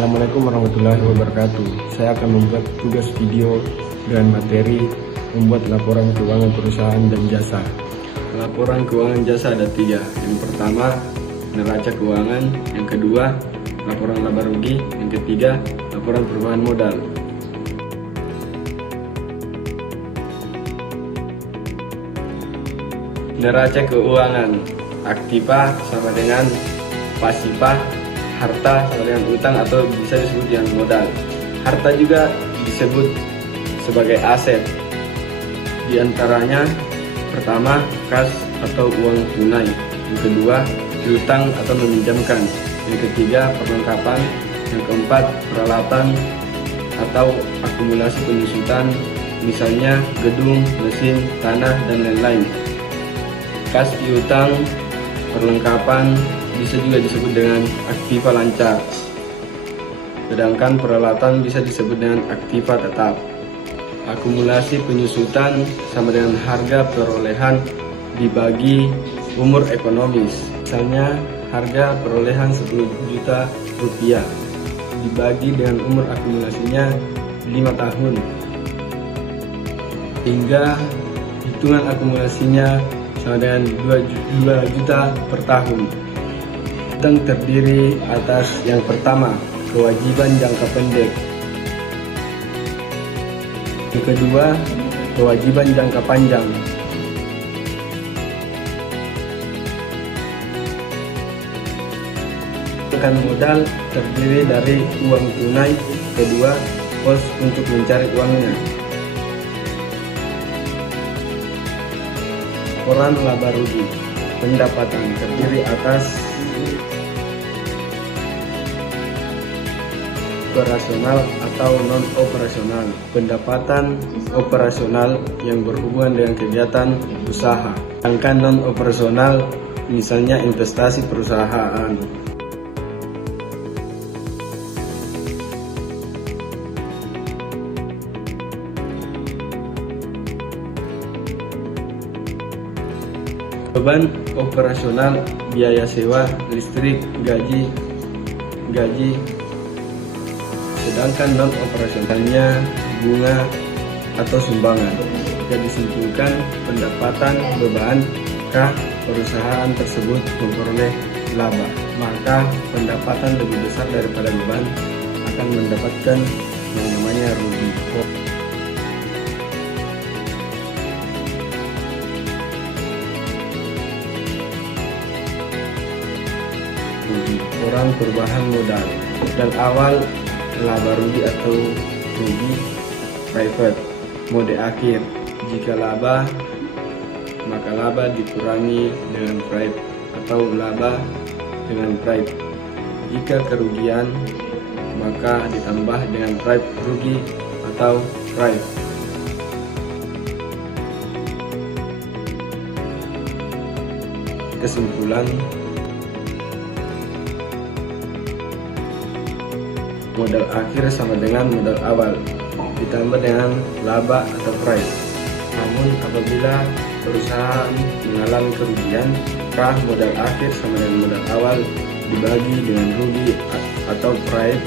Assalamualaikum warahmatullahi wabarakatuh. Saya akan membuat tugas video dengan materi membuat laporan keuangan perusahaan dan jasa. Laporan keuangan jasa ada 3. Yang pertama, neraca keuangan. Yang kedua, laporan laba rugi. Yang ketiga, laporan perubahan modal. Neraca keuangan. Aktiva sama dengan pasifa. Harta sama dengan utang atau bisa disebut dengan modal. Harta juga disebut sebagai aset. Di antaranya pertama, kas atau uang tunai. Yang kedua, piutang atau meminjamkan. Yang ketiga, perlengkapan. Yang keempat, peralatan atau akumulasi penyusutan, misalnya gedung, mesin, tanah, dan lain-lain. Kas piutang, perlengkapan bisa juga disebut dengan aktiva lancar. Sedangkan peralatan bisa disebut dengan aktiva tetap. Akumulasi penyusutan sama dengan harga perolehan dibagi umur ekonomis. Misalnya harga perolehan 10 juta rupiah dibagi dengan umur akumulasinya 5 tahun. Hingga hitungan akumulasinya sama dengan 2 juta per tahun. Terdiri atas yang pertama, kewajiban jangka pendek. Yang kedua, kewajiban jangka panjang. Modal terdiri dari uang tunai. Kedua, pos untuk mencari uangnya. Laporan laba rugi. Pendapatan terdiri atas operasional atau non operasional. Pendapatan operasional yang berhubungan dengan kegiatan usaha. Sedangkan non operasional misalnya investasi perusahaan. Beban operasional, biaya sewa, listrik, gaji. Sedangkan non operasionalnya bunga atau sumbangan. Jika disimpulkan pendapatan beban, kah perusahaan tersebut memperoleh laba, maka pendapatan lebih besar daripada beban akan mendapatkan yang namanya rugi. Orang perubahan modal. Dan awal laba rugi atau rugi private. Mode akhir, jika laba maka laba dikurangi dengan private atau laba dengan private. Jika kerugian maka ditambah dengan private rugi atau private. Kesimpulan, modal akhir sama dengan modal awal ditambah dengan laba atau price. Namun apabila perusahaan mengalami kerugian, kah modal akhir sama dengan modal awal dibagi dengan rugi atau price